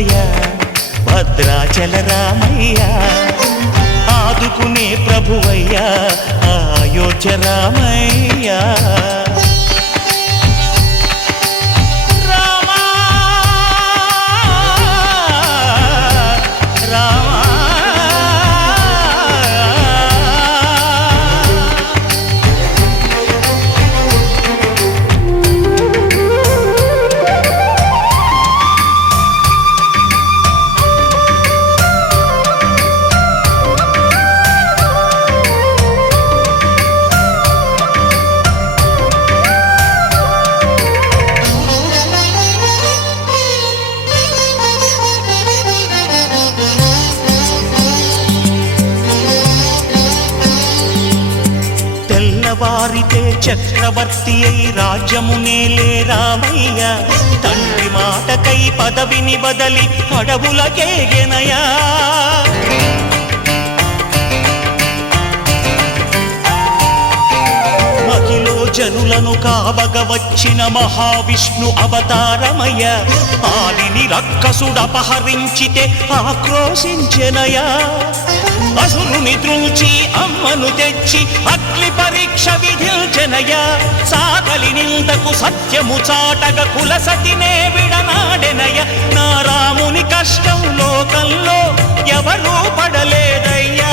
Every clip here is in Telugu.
ప్రభువయ్య భద్రాచల రామయ్య ఆదుకునే ప్రభువయ్య అయోధ్య రామయ్య వారితే చక్రవర్తి అయి రాజ్యమునేలే రామయ్య తండ్రి మాటకై పదవిని బదలి అడవులకేగెనయా మహిలో జనులను కావగ వచ్చిన మహావిష్ణు అవతారమయ్య ఆలిని రక్కసుడపహరించితే ఆక్రోశించెనయా అసురుని ద్రుంచి అమ్మను తెచ్చి అగ్ని పరీక్ష విధించెనయ సాగలి నిందకు సత్యము చాటగ కులసతినే విడనాడెనయ నా రాముని కష్టం లోకంలో ఎవరూ పడలేదయ్యా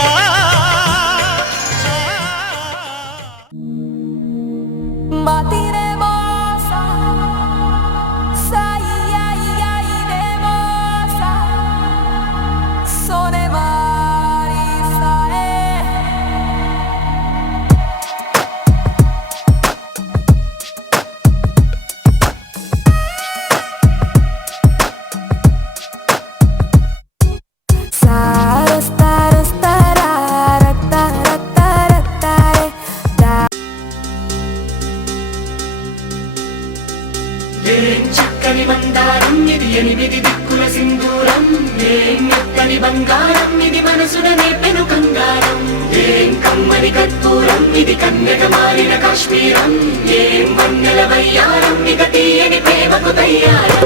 చక్కని మందారం ఇది ఎనిమిది దిక్కుల సింధూరం ఏం మెత్తని బంగారం ఇది మనసున నేపెను కంగారం ఏం కమ్మని కర్పూరం ఇది కన్యక మారిన కాశ్మీరం ఏం వన్నెల వయ్యారం ఇక తీయని ప్రేమకు తయ్యారం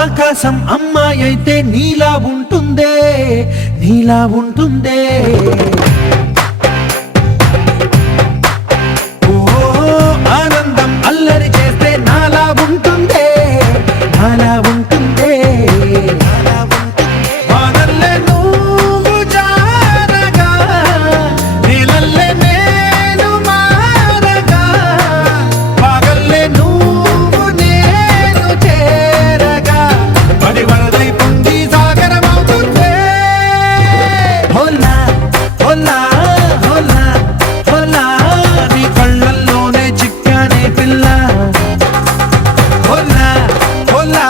ఆకాశం అమ్మాయి అయితే నీలా ఉంటుందే నీలా ఉంటుందే ఓ ఆనందం అల్లరి చేస్తే నాలా ఉంటుందే నాలా ఉంటుందే వానల్లే నువ్వు జారగా నీలల్లే నేను మారగా పగల్లే నువ్వు నేను చేరగా పడి వరదై పొంగి సాగరమవుతుందే హోలా హోలా హోలా హోలా నీ కళ్ళల్లోనే చిక్కానే పిల్ల హోలా హోలా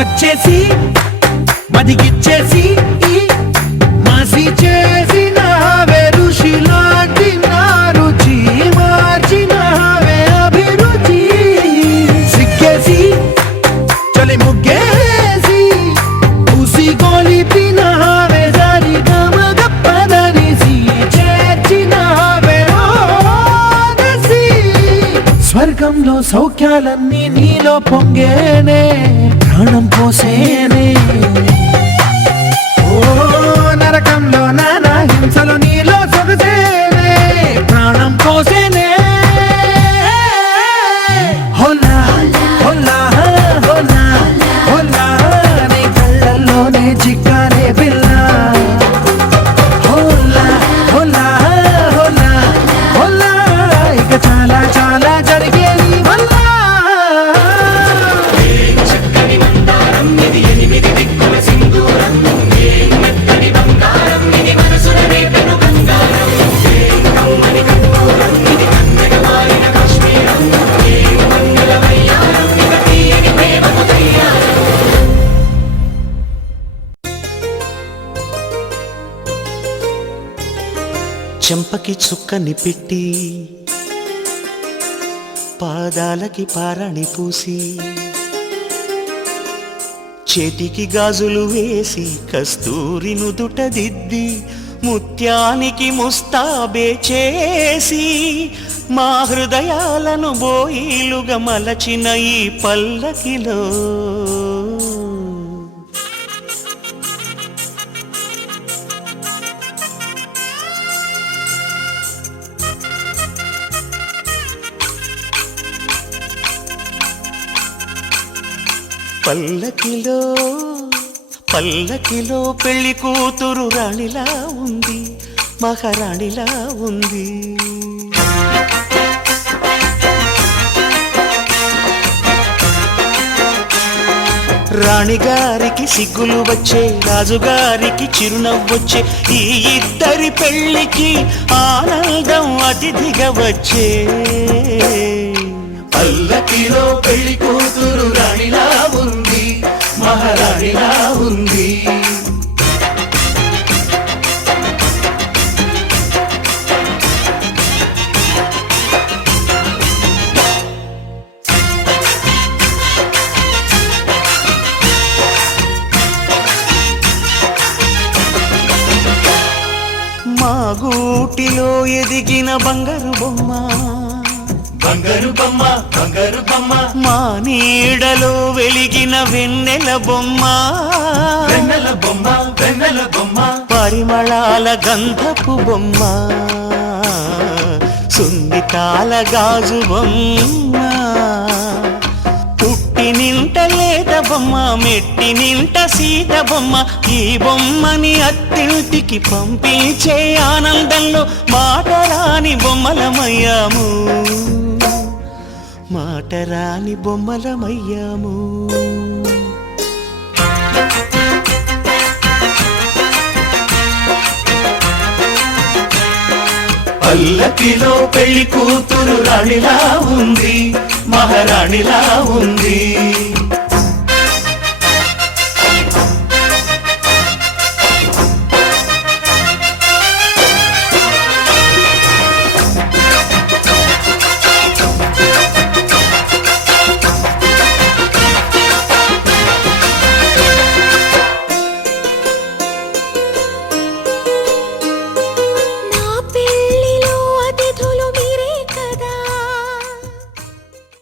వచ్చేసి మదిగిచ్చేసి మాసి చేసినావే ఋషిలాంటి నా రుచి మార్చినావే అభిరుచి సిగ్గేసి చలి ముగ్గేసి ఉసి గోలిపినావే సరి గమగప్పదనిసి చేర్చినావే ఓదసి స్వర్గంలో సౌఖ్యాలన్నీ నీలో పొంగేనే ప్రాణం పోసేనే ఓ నరకంలో నానా హింసలో నీలో సొగసేనే ప్రాణం పోసేనే హోలా హోలా హోలా హోలా నీ కళ్ళల్లోనే చిక్కానే పిల్ల హోలా హోలా హోలా హోలా ఇక చాలా చాలా జరిగేది వల్ల చక్కని మందారం ఇది 8 దిక్కుల సింధూరం ఏం మెత్తని బంగారం ఇది మనసున రేపెను కంగారం ఏం కమ్మని కర్పూరం ఇది కన్నెగ మారిన కాశ్మీరం ఏం మంగళ వయ్యారం ఇక తీయని ప్రేమకు తయ్యారం చెంపకి చుక్కని పెట్టి పాదాలకి పారాణి పూసి చేతికి గాజులు వేసి కస్తూరి నుదుట దిద్ది ముత్యానికి ముస్తాబే చేసి మా హృదయాలను బోయిలుగా మలచిన ఈ పల్లకిలో పల్లకిలో పల్లకిలో పెళ్లి కూతురు రాణిలా ఉంది మహారాణిలా ఉంది రాణిగారికి సిగ్గులు వచ్చే రాజుగారికి చిరునవ్వొచ్చే ఈ ఇద్దరి పెళ్లికి ఆనందం అతిథిగా వచ్చే పల్లకిలో పెళ్లి కూతురు రాణిలా ఉంది మహారాణిలా ఉంది మా గూటిలో ఎదిగిన బంగారు బొమ్మ బంగారు బొమ్మ బంగారు బొమ్మ మా నీడలో వెలిగిన వెన్నెల బొమ్మ వెన్నెల బొమ్మ వెన్నెల బొమ్మ పరిమళాల గంధపు బొమ్మ సున్నితాల గాజు బొమ్మ పుట్టి నింట లేత బొమ్మ మెట్టి నింట సీత బొమ్మ ఈ బొమ్మని అత్తింటికి పంపించే ఆనందంలో మాటరాని బొమ్మలమయ్యాము మాటరాని బొమ్మలమయ్యాము పల్లకిలో పెళ్లి కూతురు రాణిలా ఉంది మహారాణిలా ఉంది